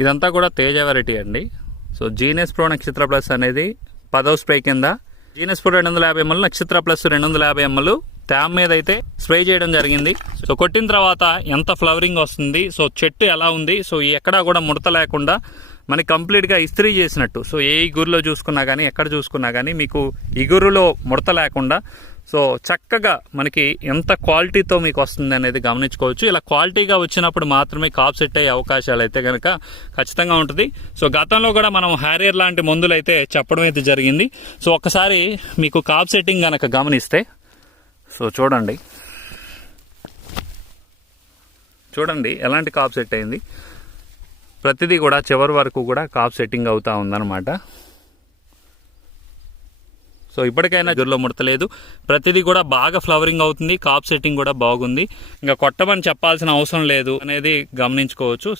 ఇదంతా కూడా తేజ వెరైటీ అండి. సో జీనస్ ప్రో నక్షత్ర ప్లస్ అనేది 10వ స్ప్రే కింద జీనస్ ప్రో 250 ml, నక్షత్ర ప్లస్ 250 ml ట్యామ్ మీద అయితే స్ప్రే చేయడం జరిగింది. సో కొట్టిన తర్వాత ఎంత ఫ్లవరింగ్ వస్తుంది, సో చెట్టు ఎలా ఉంది, సో ఎక్కడా కూడా ముడత లేకుండా మనకి కంప్లీట్గా ఇస్త్రీ చేసినట్టు. సో ఏ ఇగురులో చూసుకున్నా కానీ ఎక్కడ చూసుకున్నా కానీ మీకు ఇగురులో ముడత లేకుండా సో చక్కగా మనకి ఎంత క్వాలిటీతో మీకు వస్తుంది అనేది గమనించుకోవచ్చు. ఇలా క్వాలిటీగా వచ్చినప్పుడు మాత్రమే కాప్ సెట్ అయ్యే అవకాశాలు అయితే కనుక ఖచ్చితంగా ఉంటుంది. సో గతంలో కూడా మనం హ్యారియర్ లాంటి మందులు అయితే చెప్పడం అయితే జరిగింది. సో ఒక్కసారి మీకు కాప్ సెట్టింగ్ కనుక గమనిస్తే సో చూడండి ఎలాంటి కాప్ సెట్ అయింది. ప్రతిదీ కూడా చివరి వరకు కూడా కాప్ సెట్టింగ్ అవుతా ఉందన్నమాట. సో ఇప్పటికైనా జుర్లో ముడతలేదు, ప్రతిదీ కూడా బాగా ఫ్లవరింగ్ అవుతుంది, కాప్ సెట్టింగ్ కూడా బాగుంది. ఇంకా కొట్టమని చెప్పాల్సిన అవసరం లేదు అనేది గమనించుకోవచ్చు.